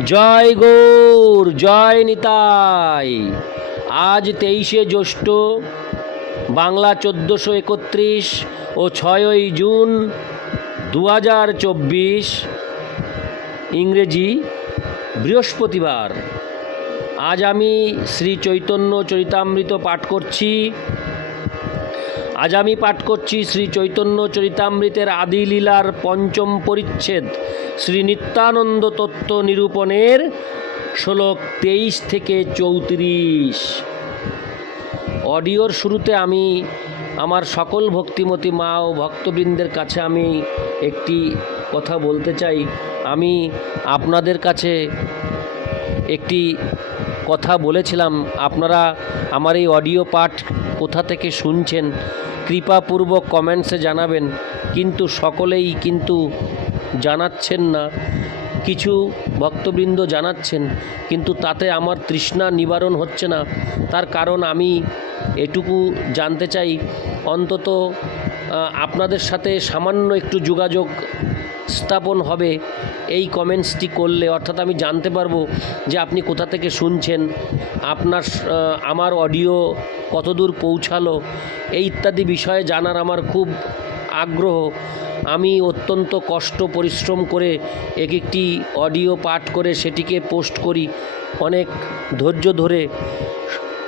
জয় গৌর, জয় নিতাই। আজ তেইশে জ্যৈষ্ঠ, বাংলা চোদ্দোশো একত্রিশ ও ছয়ই জুন দু হাজার চব্বিশ, ইংরেজি বৃহস্পতিবার। আজ আমি শ্রী চৈতন্য চরিতামৃত পাঠ করছি। আজ আমি পাঠ করছি শ্রী চৈতন্য চরিতামৃতের আদি লীলার পঞ্চম পরিচ্ছেদ, শ্রী নিত্যানন্দ তত্ত্ব নিরূপণের শ্লোক তেইশ থেকে চৌত্রিশ। অডিওর শুরুতে আমি আমার সকল ভক্তিমতী মা ও ভক্তবৃন্দের কাছে আমি একটি কথা বলতে চাই। আমি আপনাদের কাছে একটি কথা বলেছিলাম, আপনারা আমার এই অডিও পাঠ কোথা থেকে শুনছেন, কৃপাপূর্বক কমেন্টসে জানাবেন, কিন্তু সকলেই কিন্তু জানাচ্ছেন না, কিছু ভক্তবৃন্দ জানাচ্ছেন, কিন্তু তাতে আমার তৃষ্ণা নিবারণ হচ্ছে না, তার কারণ আমি এটুকু জানতে চাই, অন্তত আপনাদের সাথে সামান্য একটু যোগাযোগ স্থাপন হবে, এই কমেন্টসটি করলে, অর্থাৎ আমি জানতে পারব যে আপনি কোথা থেকে শুনছেন, আপনার আমার অডিও কতদূর পৌঁছালো, এই ইত্যাদি বিষয়ে জানার আমার খুব আগ্রহ। আমি অত্যন্ত কষ্ট, পরিশ্রম করে এক একটি অডিও পাঠ করে সেটিকে পোস্ট করি অনেক ধৈর্য ধরে।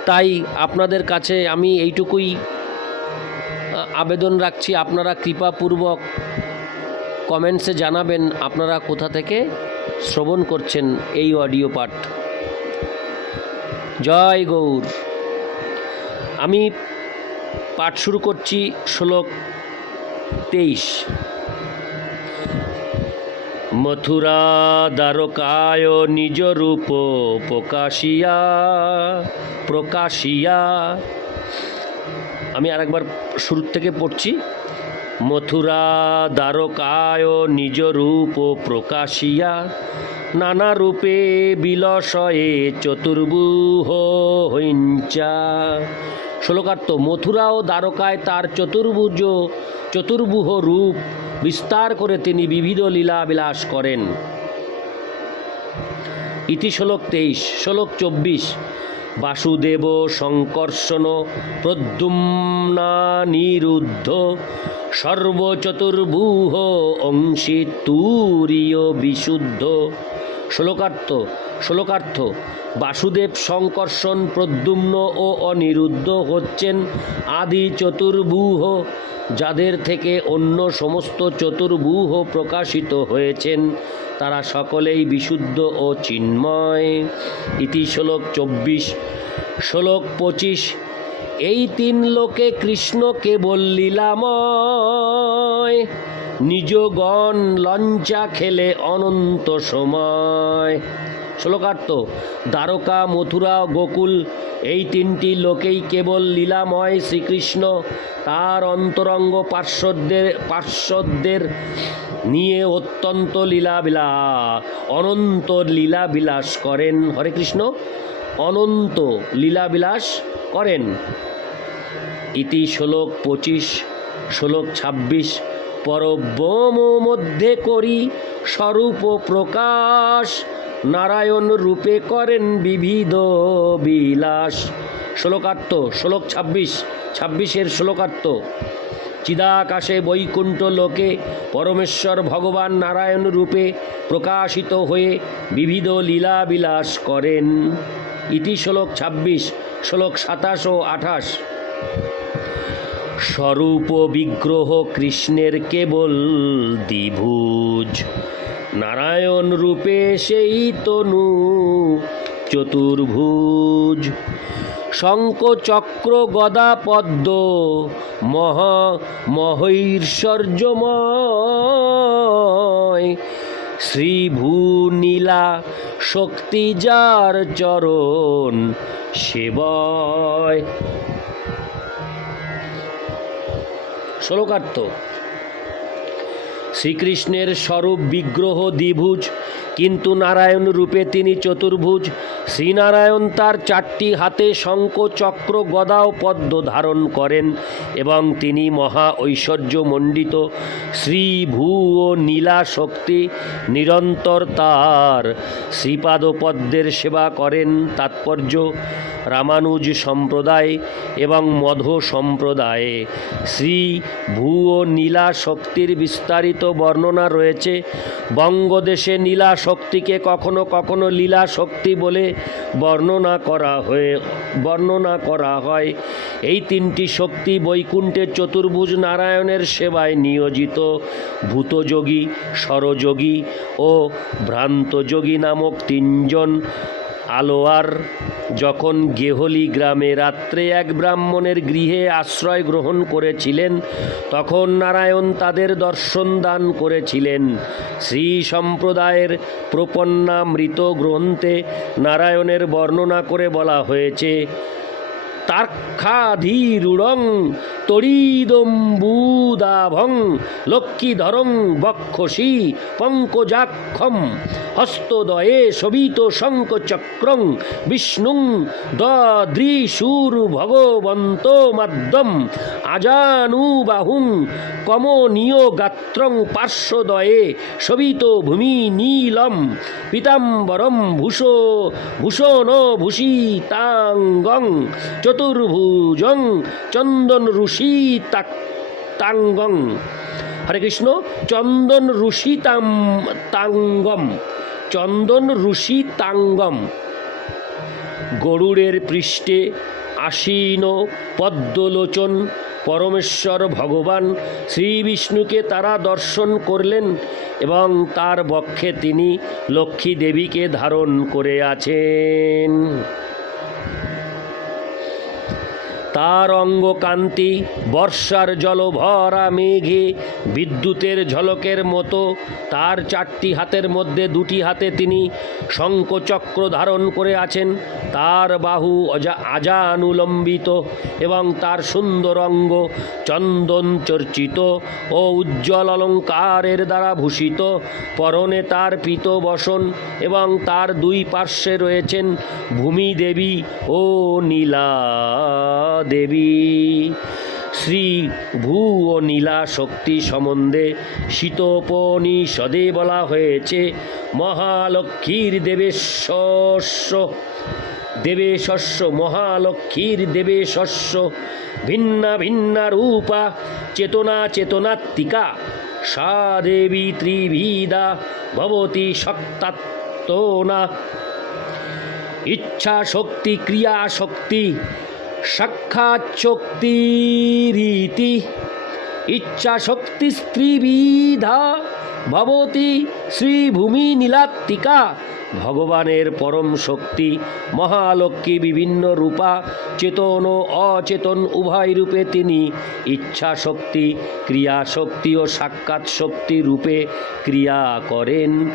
তাই আপনাদের কাছে আমি এইটুকুই আবেদন রাখছি, আপনারা কৃপাপূর্বক কমেন্টসে জানাবেন আপনারা কোথা থেকে শ্রবণ করছেন এই অডিও পাঠ। জয় গৌর। আমি পাঠ শুরু করছি শ্লোক তেইশ। মথুরা দ্বারকায় নিজ রূপ প্রকাশিয়া প্রকাশিয়া। আমি আরেকবার শুরুর থেকে পড়ছি। মথুরা দ্বারকায় নিজ রূপ প্রকাশিয়া, নানা রূপে বিলসয়ে চতুর্বুহ হৈঞ্চা শ্লোকার্থ, মথুরা ও দ্বারকায় তার চতুর্ভুজ চতুর্বুহ রূপ বিস্তার করে তিনি বিবিধ লীলা বিলাস করেন। ইতি শ্লোক তেইশ, শ্লোক চব্বিশ বাসুদেব সংকর্ষণ প্রদ্যুম্নানিরুদ্ধ সর্বচতুর্ভূহ অংশী তুরীয় বিশুদ্ধ। শ্লোকার্থ শ্লোকার্থ, বাসুদেব সংকর্ষণ প্রদ্যুম্ন ও অনিরুদ্ধ হচ্ছেন আদি চতুর্ভূহ, যাদের থেকে অন্য সমস্ত চতুর্ভূহ প্রকাশিত হয়েছেন। তারা সকলেই বিশুদ্ধ ও চিন্ময়। ইতি শ্লোক চব্বিশ, শ্লোক পঁচিশ, এই তিন লোকে কৃষ্ণ কেবল লীলাময়। নিজগণ লঞ্চা খেলে অনন্ত সময়। শ্লোকার্থ, দ্বারকা, মথুরা, গোকুল, এই তিনটি লোকেই কেবল লীলাময় শ্রীকৃষ্ণ। তার অন্তরঙ্গ পার্শ্বদের পার্শ্বদের নিয়ে অত্যন্ত লীলাবিলা অনন্ত লীলাবিলাস করেন। হরে কৃষ্ণ, অনন্ত লীলাবিলাস করেন। ইতি শ্লোক পঁচিশ, শ্লোক ছাব্বিশ পরব্রহ্ম মধ্যে করি স্বরূপ প্রকাশ। নারায়ণ রূপে করেন বিবিধ বিলাস। শ্লোকার্থ, শ্লোক ছাব্বিশ, ছাব্বিশের শ্লোকার্থ। চিদাকাশে বৈকুণ্ঠ লোকে পরমেশ্বর ভগবান নারায়ণ রূপে প্রকাশিত হয়ে বিবিধ লীলা বিলাস করেন। ইতি শ্লোক ছাব্বিশ, শ্লোক সাতাশ ও আঠাশ। স্বরূপ বিগ্রহ কৃষ্ণের কেবল দ্বিভুজ। নারায়ণ রূপে সেই তনু চতুর্ভুজ। শঙ্খ চক্র গদা পদ্ম মহ মহৈশ্বর্যময়। শ্রীভূ নীলা শক্তি চরণ সেবয়। শ্লোকার্থ। শ্রীকৃষ্ণের স্বরূপ বিগ্রহ দ্বিভুজ কিন্তু নারায়ণ রূপে তিনি চতুর্ভুজ। শ্রীনারায়ণ তার চারটি হাতে শঙ্খ, চক্র, গদা ও পদ্ম ধারণ করেন এবং তিনি মহা ঐশ্বর্যমণ্ডিত। শ্রী ভূ ও নীলা শক্তি নিরন্তর তার। শ্রীপাদ পদ্মের সেবা করেন তাৎপর্য রামানুজ সম্প্রদায় এবং মধ সম্প্রদায়ে। শ্রী ভূ ও নীলা শক্তির বিস্তারিত বর্ণনা রয়েছে। বঙ্গদেশে নীলা শক্তিকে কখনো কখনো লীলা শক্তি বলে বর্ণনা করা হয়ে, বর্ণনা করা হয়। এই তিনটি শক্তি বৈকুণ্ঠের চতুর্ভুজ নারায়ণের সেবায় নিয়োজিত। ভূতযোগী, স্বরযোগী ও ভ্রান্তযোগী নামক তিনজন আলোয়ার যখন গেহলি গ্রামে রাত্রে এক ব্রাহ্মণের গৃহে আশ্রয় গ্রহণ করেছিলেন, তখন নারায়ণ তাদের দর্শন দান করেছিলেন। শ্রী সম্প্রদায়ের প্রপন্না মৃত গ্রন্থে নারায়ণের বর্ণনা করে বলা হয়েছে তার্ক্ষাধীরুড়ং তড়িদম্বুদাভং লক্ষ্মীধরং বক্ষসী পঙ্কজাক্ষম হস্তদয়ে শোভিত শঙ্কচক্রং বিষ্ণুং দৃশুর ভগবন্ত মাদ্যম আজানুবাহুং কমনীয় গাত্রং পার্শ্বদয়ে শোভিত ভূমি নীলম পীতাম্বরম ভূষো ভূষণ ভূষিতাঙ্গং চতুর্ভুজং চন্দন ঋষি তাঙ্গং। হরে কৃষ্ণ, চন্দন ঋষি তাম তাঙ্গম। চন্দন ঋষি তাঙ্গম। গরুড়ের পৃষ্ঠে আসীন পদ্মলোচন, পরমেশ্বর ভগবান শ্রী বিষ্ণুকে তারা দর্শন করলেন এবং তার বক্ষে তিনি লক্ষ্মী দেবীকে ধারণ করে আছেন। তার অঙ্গ কান্তি, বর্ষার জলভরা মেঘে, বিদ্যুতের ঝলকের মতো, তার চারটি হাতের মধ্যে দুটি হাতে তিনি শঙ্কচক্র ধারণ করে আছেন। তার বাহু অজা, আজানুলম্বিত এবং তার সুন্দর অঙ্গ চন্দন চর্চিত ও উজ্জ্বল অলঙ্কারের দ্বারা ভূষিত। পরনে তার পীত বসন এবং তার দুই পার্শ্বে রয়েছেন ভূমি দেবী ও নীলা। দেবী। শ্রী ভূ ও নীলা শক্তি সম্বন্ধে শীতোপনিষদে বলা হয়েছে, মহালক্ষ্মীর দেবেশ্বস্য দেবেশস্য মহালক্ষ্মীর দেবেশস্য ভিন্না ভিন্না রূপা, চেতনা চেতনাত্মিকা, সা দেবী ত্রিভিদা, ভবতি শক্তাত্মনা ইচ্ছা শক্তি, ক্রিয়া শক্তি সাক্ষাৎ ইচ্ছা শক্তি স্ত্রীবিধা ভবতি শ্রীভূমি নীলাত্মিকা। ভগবানের পরম শক্তি, মহালক্ষ্মী বিভিন্ন রূপা, চেতন ও অচেতন উভয় রূপে তিনি ইচ্ছা শক্তি ক্রিয়া শক্তি ও সাক্ষাৎ শক্তি রূপে ক্রিয়া করেন।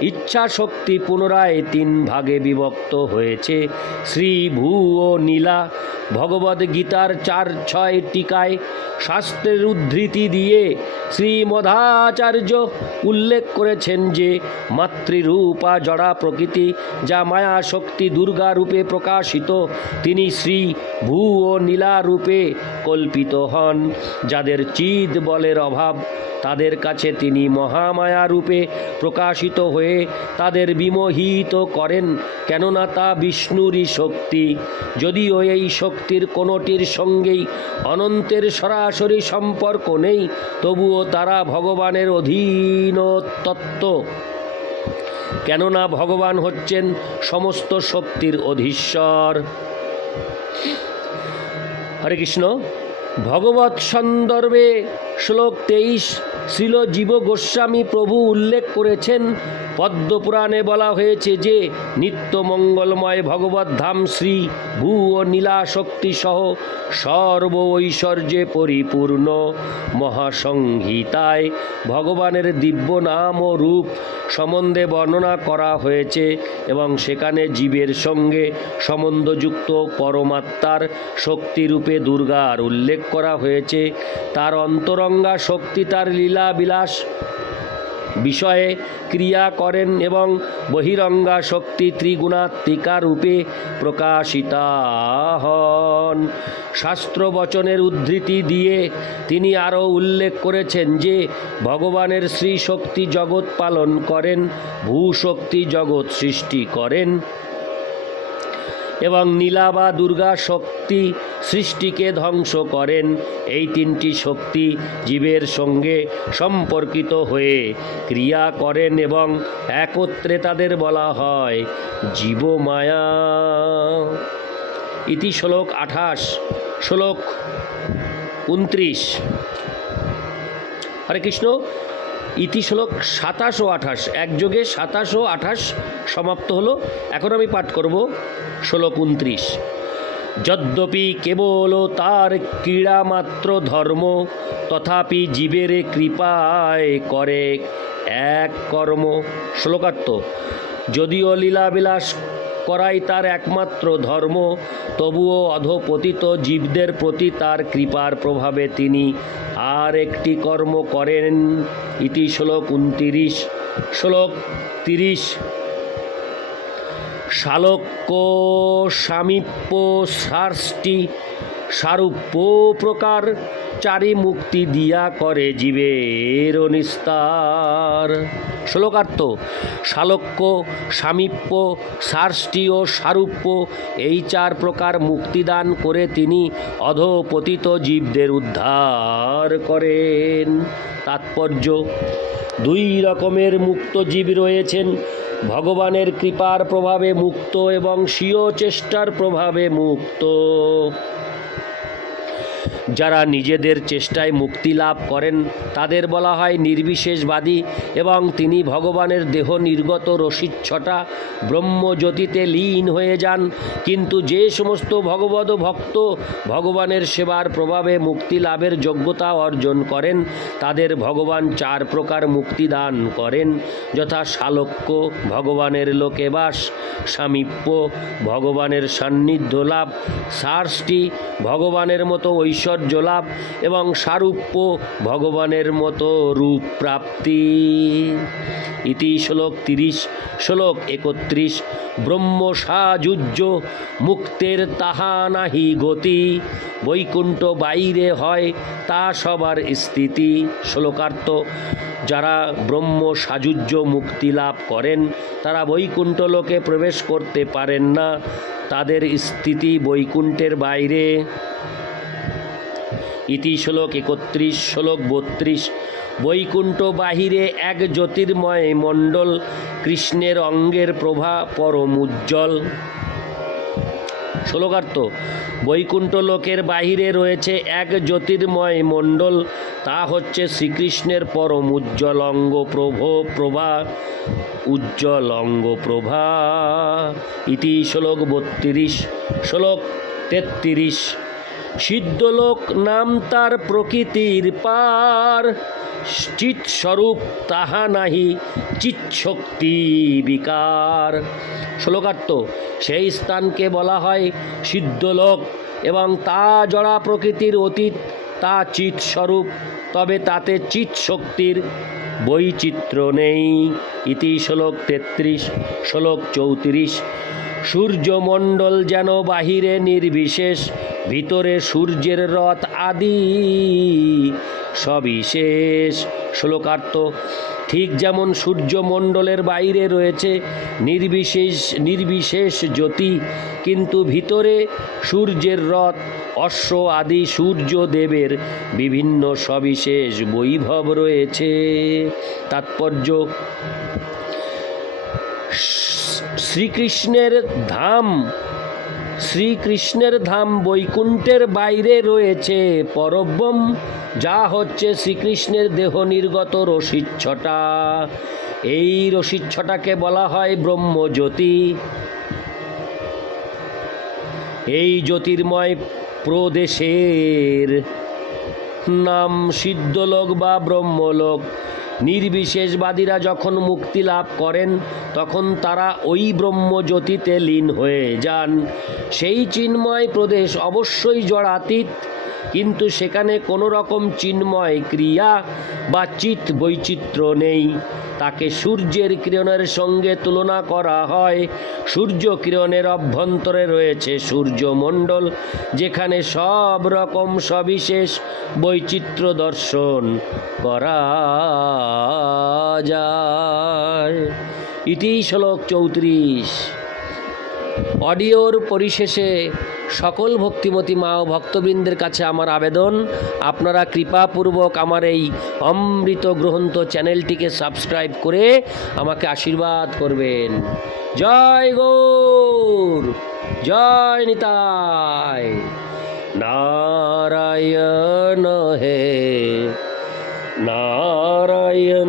ইচ্ছা শক্তি পুনরায় তিন ভাগে বিভক্ত হয়েছে শ্রী ভূ ও নীলা। ভগবদ গীতার চার ছয় টিকায় শাস্ত্রের উদ্ধৃতি দিয়ে শ্রীমধাচার্য উল্লেখ করেছেন যে, মাতৃরূপা জড়া প্রকৃতি যা মায়া শক্তি দুর্গা রূপে প্রকাশিত। তিনি শ্রী ভূ ও নীলা রূপে কল্পিত হন, যাদের চিদ বলের অভাব তাদের কাছে তিনি মহামায়া রূপে প্রকাশিত হয়ে তাদের বিমোহিত করেন, কেননা তা বিষ্ণুরই শক্তি। যদিও এই শক্তির কোনোটির সঙ্গেই অনন্তের সরাসরি সম্পর্ক নেই, তবুও তারা ভগবানের অধীন তত্ত্ব কেননা ভগবান হচ্ছেন সমস্ত শক্তির অধীশ্বর। হরে কৃষ্ণ। ভগবৎ সন্দর্ভে শ্লোক তেইশ শ্রীল জীব গোস্বামী প্রভু উল্লেখ করেছেন পদ্মপুরাণে বলা হয়েছে যে নিত্য মঙ্গলময় ভগবত ধাম শ্রী ভূ ও নীলা শক্তি সহ সর্ব ঐশ্বর্যে পরিপূর্ণ। মহাসংহিতায় ভগবানের দিব্য নাম ও রূপ সম্বন্ধে বর্ণনা করা হয়েছে এবং সেখানে জীবের সঙ্গে সম্বন্ধযুক্ত পরমাত্মার শক্তিরূপে দুর্গার উল্লেখ করা হয়েছে। তার অন্তরঙ্গা শক্তি, তার লীলা বিলাস বিষয়ে ক্রিয়া করেন এবং বহিরঙ্গা শক্তি ত্রিগুণাত্মিকা রূপে প্রকাশিতা হন। শাস্ত্র বচনের উদ্ধৃতি দিয়ে তিনি আরও উল্লেখ করেছেন যে, ভগবানের শ্রী শক্তি জগৎ পালন করেন, ভূশক্তি জগৎ সৃষ্টি করেন এবং নীলা বা দুর্গা শক্তি সৃষ্টিকে ধ্বংস করেন। এই তিনটি শক্তি জীবের সঙ্গে সম্পর্কিত হয়ে ক্রিয়া করেন এবং একত্রে তাদের বলা হয় জীবমায়া। ইতি শ্লোক আঠাশ, শ্লোক উনত্রিশ। হরে কৃষ্ণ। ইতি শ্লোক সাতাশ ও আঠাশ। একযোগে সাতাশ ও আঠাশ সমাপ্ত হলো। এখন আমি পাঠ করব শ্লোক উনত্রিশ। যদ্যপি কেবল তার ক্রীড়ামাত্র ধর্ম, তথাপি জীবের কৃপায় করে এক কর্ম। শ্লোকার্থ, যদিও লীলাবিলাস করাই তার একমাত্র ধর্ম। তবুও অধপতিত জীবদের প্রতি তার কৃপার প্রভাবে তিনি আর একটি কর্ম করেন। ইতি শ্লোক উনতিরিশ। শ্লোক তিরিশ। শালক্য সামীপ্য সার্ষ্টি সারূপ্য প্রকার চারি মুক্তি দিয়া করে জীবের নিস্তার। শ্লোকার্থ, শালক্য, সামীপ্য ও সারূপ্য, এই চার প্রকার মুক্তিদান করে তিনি অধপতিত জীবদের উদ্ধার করেন। তাৎপর্য, দুই রকমের মুক্ত জীব রয়েছেন, ভগবানের কৃপার প্রভাবে মুক্ত এবং স্বীয় চেষ্টার প্রভাবে মুক্ত। যারা নিজেদের চেষ্টায় মুক্তি লাভ করেন, তাদের বলা হয় নির্বিশেষবাদী এবং তিনি ভগবানের দেহ নির্গত রসিচ্ছটা ব্রহ্মজ্যোতিতে লীন হয়ে যান। কিন্তু যে সমস্ত ভগবত ভক্ত ভগবানের সেবার প্রভাবে মুক্তি লাভের যোগ্যতা অর্জন করেন, তাদের ভগবান চার প্রকার মুক্তি দান করেন। যথা শালক্য, ভগবানের লোকেবাস, সামীপ্য, ভগবানের সান্নিধ্য লাভ, সার্ষ্টি, ভগবানের মতো ঐশ্বর্য লাভ এবং সারূপ্য ভগবানের মতো রূপ প্রাপ্তি। ইতি শ্লোক তিরিশ, শ্লোক একত্রিশ, ব্রহ্ম সাযুজ্য মুক্তের তাহা নাহি গতি, বৈকুণ্ঠ বাইরে হয় তা সবার স্থিতি। শ্লোকার্থ, যারা ব্রহ্ম সাযুজ্য মুক্তি লাভ করেন, তারা বৈকুণ্ঠ লোকে প্রবেশ করতে পারেন না, তাদের স্থিতি বৈকুণ্ঠের বাইরে। ইতি শ্লোক একত্রিশ, শ্লোক বত্রিশ। বৈকুণ্ঠ বাহিরে এক জ্যোতির্ময় মণ্ডল, কৃষ্ণের অঙ্গের প্রভা পরম উজ্জ্বল। শ্লোকার্থ, বৈকুণ্ঠ লোকের বাহিরে রয়েছে এক জ্যোতির্ময় মণ্ডল, তা হচ্ছে শ্রীকৃষ্ণের পরম উজ্জ্বল অঙ্গ প্রভ প্রভা, উজ্জ্বল অঙ্গ প্রভা। ইতি শ্লোক বত্রিশ, শ্লোক তেত্রিশ। সিদ্ধলোক নাম তার প্রকৃতির পার। চিৎ স্বরূপ তাহা নাহি, চিৎশক্তি বিকার। শ্লোকার্থ, সেই স্থানকে বলা হয় সিদ্ধলোক এবং তা জড়া প্রকৃতির অতীত, তা চিৎস্বরূপ, তবে তাতে চিৎ শক্তির বৈচিত্র্য নেই। ইতি শ্লোক তেত্রিশ, শ্লোক চৌত্রিশ। সূর্যমণ্ডল যেন বাহিরে নির্বিশেষ, ভিতরে সূর্যের রথ আদি। সবিশেষ শ্লোকার্থ, ঠিক যেমন সূর্যমণ্ডলের বাইরে রয়েছে নির্বিশেষ নির্বিশেষ জ্যোতি, কিন্তু ভিতরে সূর্যের রথ, অশ্ব আদি সূর্যদেবের বিভিন্ন সবিশেষ বৈভব রয়েছে। তাৎপর্য শ্রীকৃষ্ণের ধাম শ্রীকৃষ্ণের ধাম বৈকুণ্ঠের বাইরে রয়েছে পরব্রম যা হচ্ছে শ্রীকৃষ্ণের দেহ নির্গত রসিচ্ছটা। এই রসিচ্ছটাকে বলা হয় ব্রহ্মজ্যোতি। এই জ্যোতির্ময় প্রদেশের নাম সিদ্ধলোক বা ব্রহ্মলোক। নির্বিশেষবাদীরা যখন মুক্তি লাভ করেন, তখন তারা ওই ব্রহ্মজ্যোতিতে লীন হয়ে যান। সেই চিন্ময় প্রদেশ অবশ্যই জড়াতীত। কিন্তু সেখানে কোনো রকম চিন্ময় ক্রিয়া বা চিত বৈচিত্র্য নেই। তাকে সূর্যের কিরণের সঙ্গে তুলনা করা হয়। সূর্য কিরণের অভ্যন্তরে রয়েছে সূর্যমণ্ডল, যেখানে সব রকম সবিশেষ বৈচিত্র্য দর্শন করা যায়। ইতি শ্লোক চৌত্রিশ। অডিওর পরিশেষে সকল ভক্তিমতী মা ও ভক্তবৃন্দের কাছে আমার আবেদন। আপনারা কৃপাপূর্বক আমার এই অমৃত গ্রহন্ত চ্যানেলটিকে সাবস্ক্রাইব করে আমাকে আশীর্বাদ করবেন। জয় গৌর, জয় নিতাই। নারায়ণ হে, নারায়ণ।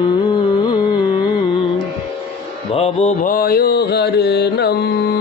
ভব ভয় হরণম নারায়ণ